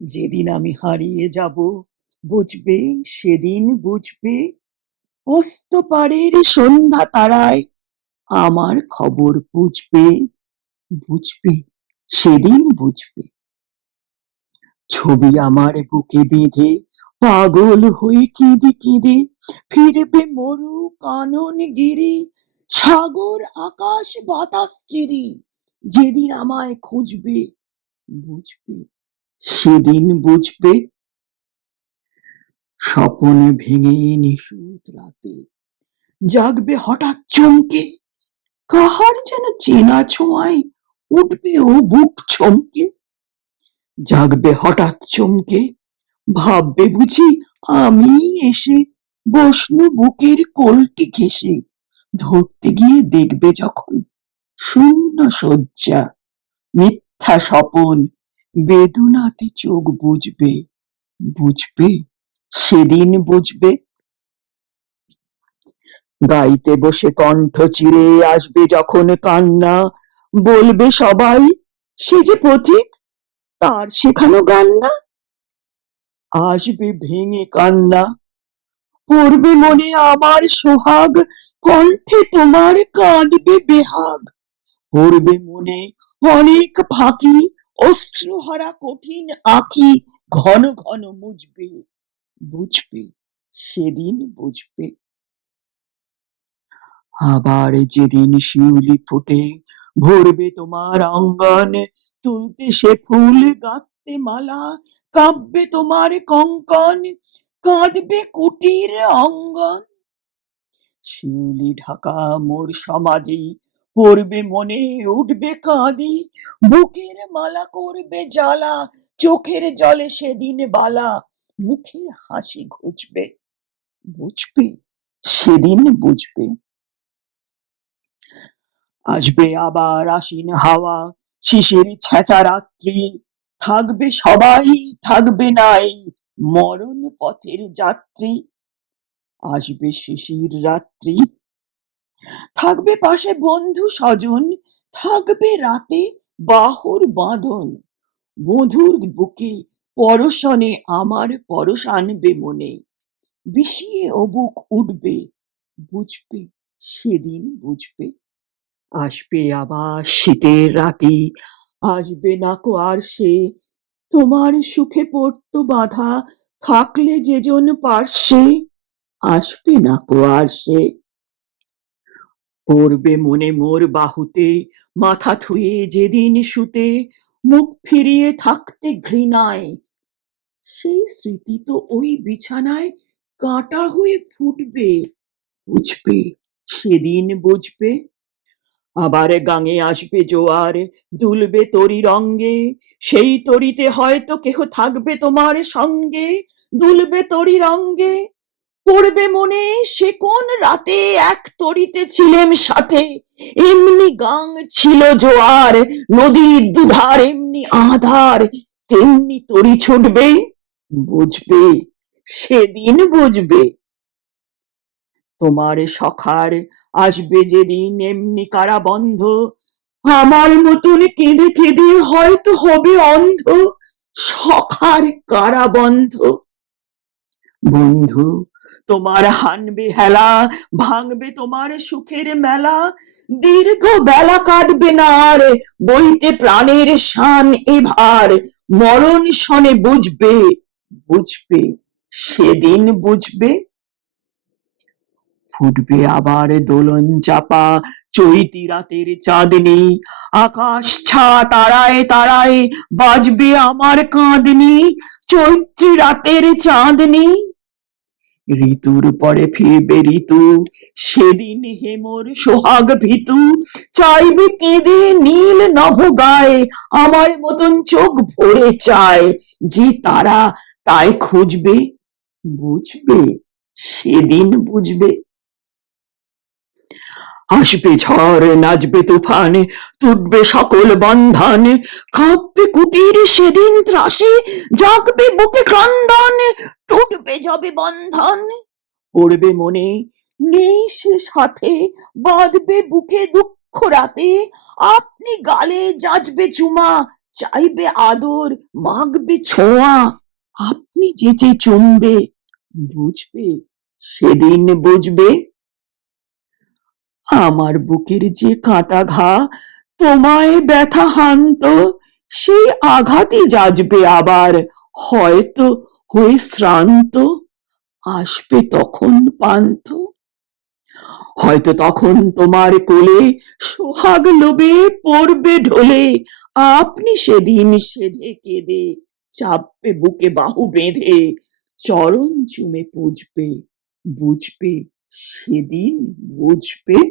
যেদিন আমি হারিয়ে যাব, বুঝবে, সেদিন বুঝবে। অস্ত পারের সন্ধ্যা তারায় আমার খবর বুঝবে, বুঝবে, সেদিন বুঝবে। ছবি আমার বুকে বেঁধে পাগল হয়ে কেঁদে কেঁদে ফিরবে মরু কানন গিরি, সাগর আকাশ বাতাস চিরি। যেদিন আমায় খুঁজবে, বুঝবে, সেদিন বুঝবে। স্বপন ভেঙে নিশুত রাতে জাগবে হঠাৎ চমকে, কাহার যেন চেনা ছোঁয়ায় উঠবে ও বুক চমকে। জাগবে হঠাৎ চমকে, ভাববে বুঝি আমি এসে বসনু বুকের কোলটি ঘেঁষে। ধরতে গিয়ে দেখবে যখন শূন্য শয্যা, মিথ্যা স্বপন, বেদনাতে চোখ বুঝবে, বুঝবে, সেদিন বুঝবে। গাইতে বসে কণ্ঠ চিরে আসবে যখন কান্না, বলবে সবাই সে যে পথিক, তার শেখানো গান না। আসবে ভেঙে কান্না, পড়বে মনে আমার সোহাগ, কণ্ঠে তোমার কাঁদবে বেহাগ। পড়বে মনে অনেক ফাঁকি, অশ্রুহারা কঠিন আঁখি ঘন ঘন মুছবে, বুঝবে, সেদিন বুঝবে। আবার যেদিন শিউলি ফুটে ভরবে তোমার অঙ্গন, তুলতে সে ফুল গাঁথতে মালা, কাঁপবে তোমার কঙ্কন, কাঁদবে কুটির অঙ্গন। শিউলি ঢাকা মোর সমাধি, পড়বে মনে উঠবে কাঁদি, বুকের মালা করবে জ্বালা, চোখের জলে সেদিন বালা, মুখের হাসি ঘুচবে, বুঝবে, সেদিন বুঝবে। আসবে আবার আশ্বিন হাওয়া, শিশির ছেঁচা রাত্রি, থাকবে সবাই, থাকবে নাই মরণ পথের যাত্রী। আসবে শিশির রাত্রি, থাকবে পাশে বন্ধু স্বজন, থাকবে রাতে বাহুর বাঁধন। বধুর বুকে পরশনে আমার পরশ আনবে মনে, বিষিয়ে ও বুক উঠবে, বুঝবে, সেদিন বুঝবে। আসবে আবার শীতের রাতে, আসবে নাকো আর সে, তোমার সুখে পড়তো বাধা, থাকলে যেজন পার্শ্বে, আসবে নাকো আর সে। পড়বে মনে মোর বাহুতে, মাথা থুয়ে যেদিন শুতে, মুখ ফিরিয়ে থাকতে ঘৃণায়, সেই স্মৃতি তো ওই বিছানায় কাঁটা হয়ে ফুটবে, বুঝবে, সেদিন বুঝবে। আবার গাঙে আসবে জোয়ার, দুলবে তরি রঙ্গে, সেই তরিতে হয়তো কেহ থাকবে তোমার সঙ্গে, দুলবে তরি রঙ্গে। পড়বে মনে সে কোন রাতে এক তরিতে ছিলেম সাথে, এমনি গাং ছিল জোয়ার, নদীর দুধার এমনি আধার, তেমনি তরি ছুটবে, বুঝবে, সেদিন বুঝবে। তোমার সখার আসবে যেদিন এমনি কারাবন্ধ, আমার মতন কেঁদে কেঁদে হয়তো হবে অন্ধ, সখার কারাবন্ধ। বন্ধু তোমার হানবে হেলা, ভাঙবে তোমার সুখের মেলা, দীর্ঘ বেলা কাটবে না আর, বইতে প্রাণের শান এভার, মরণ শনে বুঝবে, বুঝবে, সেদিন বুঝবে। ফুটবে আবার দোলন চাপা চৈতি রাতের চাঁদনি, আকাশ ছা তারায় তারায় বাজবে আমার কাঁদনি, চৈত্রী রাতের চাঁদনি। ঋতুর পরে ফিরবে ঋতু, সেদিন হেমর সোহাগ ভীতু, চাইবে কেঁদে নীল নভ গায়ে, আমার মতন চোখ ভরে চায়, যে তারা তাই খুঁজবে, বুঝবে, সেদিন বুঝবে। আসবে ঝড়, নাচবে তুফান, টুটবে সকল বন্ধন, কাঁপবে কুটির সেদিন ত্রাসে, জাগবে বুকে ক্রন্দন, টুটবে যবে বন্ধন। পড়বে মনে নেই সে সাথে, বাঁধবে বুকে দুঃখ রাতে, আপনি গালে যাচবে চুমা, চাইবে আদর, মাগবে ছোঁয়া, আপনি যেচে চুমবে, বুঝবে সেদিন বুঝবে। আমার বুকের যে কাঁটা ঘা তোমায় ব্যথা হানত, সেই আঘাতই যাজবে আবার, হয়তো হয়ে শ্রান্ত, আসবে তখন পান্থ। হয়তো তখন তোমার কোলে সোহাগ লোভে পড়বে ঢলে, আপনি সেদিন সেধে কেঁদে চাপবে বুকে বাহু বেঁধে, চরণ চুমে পুজবে, বুঝবে সেদিন বুঝবে।